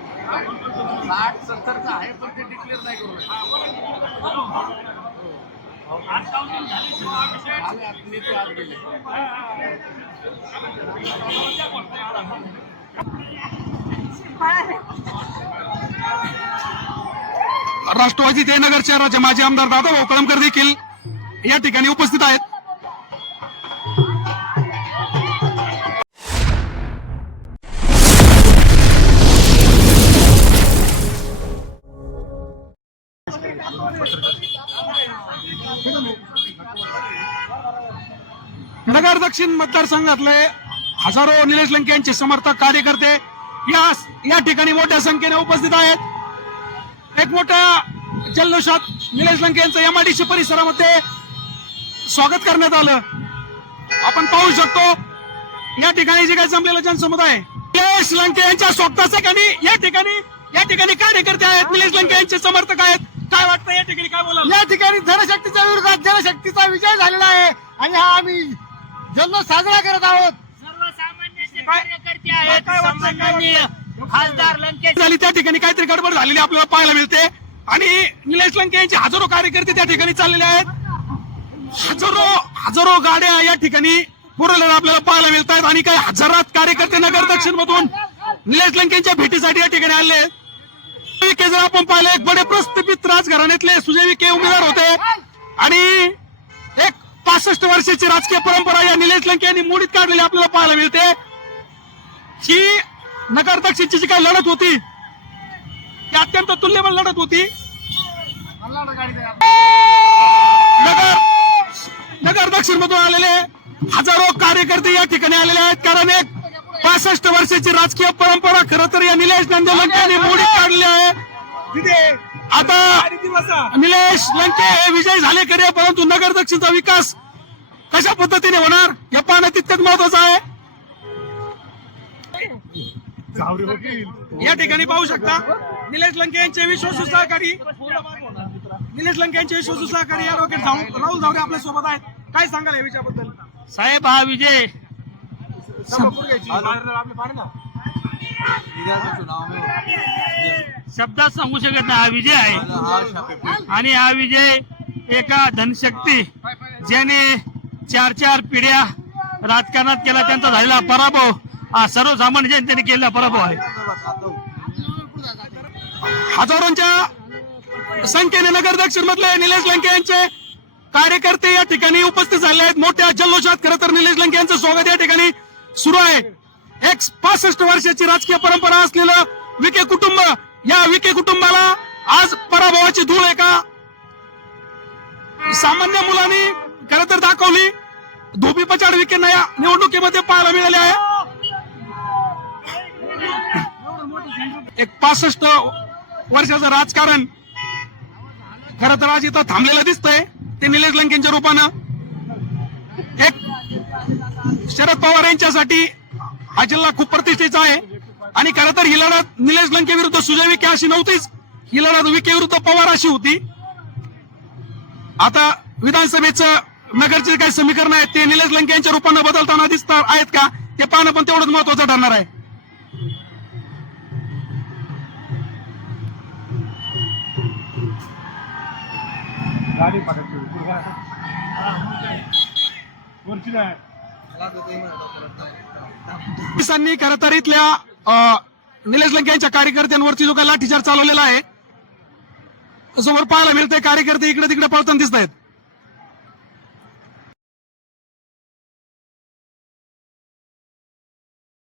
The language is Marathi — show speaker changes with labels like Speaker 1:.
Speaker 1: साठ सत्तरचा आहे पण ते डिक्लेअर नाही करू आले आत नेते गेले
Speaker 2: राष्ट्रवादी जयनगर शहराचे माजी आमदार दादा कळमकर देखील या ठिकाणी उपस्थित आहेत. नगर दक्षिण मतदारसंघातले हजारो निलेश लंके यांचे समर्थक कार्यकर्ते या या ठिकाणी मोठ्या संख्येने उपस्थित आहेत. एक मोठ्या जल्लोषात निलेश लंके यांचं एमआयडीसी परिसरामध्ये स्वागत करण्यात आलं. आपण पाहू शकतो या ठिकाणी जे काही जमलेलं जनसमुदाय निलेश लंके यांच्या स्वागताच्या ठिकाणी या ठिकाणी या ठिकाणी कार्यकर्ते आहेत निलेश लंके यांचे समर्थक आहेत. काय वाटतं या ठिकाणी? काय बोला
Speaker 3: या ठिकाणी जनशक्तीच्या विरोधात जनशक्तीचा विजय झालेला आहे आणि हा आम्ही जल्लोष साजरा करत आहोत.
Speaker 4: सर्वसामान्यांचे
Speaker 2: काय-
Speaker 4: कार्यकर्ते आहेत.
Speaker 2: काय वाटतं, काय
Speaker 4: सन्माननीय खासदार लंकेश
Speaker 2: झाली त्या ठिकाणी काहीतरी गडबड झालेली आपल्याला पाहायला मिळते. आणि निलेश लंके यांचे हजारो कार्यकर्ते त्या ठिकाणी चाललेले आहेत. हजारो हजारो गाड्या या ठिकाणी पुरवलेल्या आपल्याला पाहायला मिळत आहेत आणि काही हजारात कार्यकर्ते नगर दक्षिण मधून निलेश लंकेंच्या भेटीसाठी या ठिकाणी आले आहेत. विखे जर आपण पाहिले एक बडे प्रस्थापित राजघराण्यातले सुजय विखे उमेदवार होते. आणि एक पासष्ट वर्षाची राजकीय परंपरा या निलेश लंके यांनी मोडीत काढलेली आपल्याला पाहायला मिळते. ही नगर जी काही लढत होती ती अत्यंत तुल्यबल लढत होती. नगर नगर दक्षिण मधून आलेले हजारो कार्यकर्ते या ठिकाणी आलेले आहेत. कारण एक पासष्ट वर्षाची राजकीय परंपरा खर तर या निलेश नंदे लंके यांनी मोडीत काढली आहे. आता निलेश लंके हे विजय झाले खरे परंतु नगर दक्षिणचा विकास कशा पद्धतीने होणार हे पाहणं तितकंच महत्वाचं आहे. या ठिकाणी पाहू शकता निलेश लंके यांचे विश्वासू सहकारी. निलेश लंके यांचे विश्वासू सहकारी ऍडव्होकेट राहुल जावरे आपल्यासोबत आहेत. काय सांगाल या विषयाबद्दल?
Speaker 4: साहेब हा विजय शब्दात सांगू शकत नाही हा विजय आहे. आणि हा विजय एका धनशक्ती ज्याने चार चार पिढ्या राजकारणात केला त्यांचा झालेला पराभव हा सर्वसामान्य जनतेने केलेला पराभव आहे.
Speaker 2: हजारोंच्या संख्येने नगर दक्षिण मधले निलेश लंके यांचे कार्यकर्ते या ठिकाणी उपस्थित झाले आहेत. मोठ्या जल्लोषात खरं तर निलेश लंके यांचं स्वागत या ठिकाणी. सुरू आहे. एक पासष्ट वर्षाची राजकीय परंपरा असलेलं विखे कुटुंब या विखे कुटुंबाला आज पराभवाची धूळ आहे का? सामान्य मुलांनी खर तर दाखवली धोबी पचाड विखेंना या निवडणुकीमध्ये पाहायला मिळाले आहे. एक पासष्ट वर्षाचं राजकारण खर तर आज इथं थांबलेलं दिसतंय ते निलेश लंकेंच्या रूपानं. एक शरद पवार यांच्यासाठी हा जिल्हा खूप प्रतिष्ठेचा आहे. आणि खरं तर ही लढत निलेश लंके विरुद्ध सुजय विखे अशी नव्हतीच. ही लढत विखे विरुद्ध पवार अशी होती. आता विधानसभेचं नगरचे काही समीकरण आहेत ते निलेश लंके यांच्या रूपानं बदलताना दिसत आहेत का? ते पाहणं पण तेवढंच महत्वाचं ठरणार आहे. पोलिसांनी खरं तर इथल्या निलेश लंके यांच्या कार्यकर्त्यांवरती जो काही लाठीचार चालवलेला आहे समोर पाहायला मिळतंय कार्यकर्ते इकडे तिकडे पळताना दिसत आहेत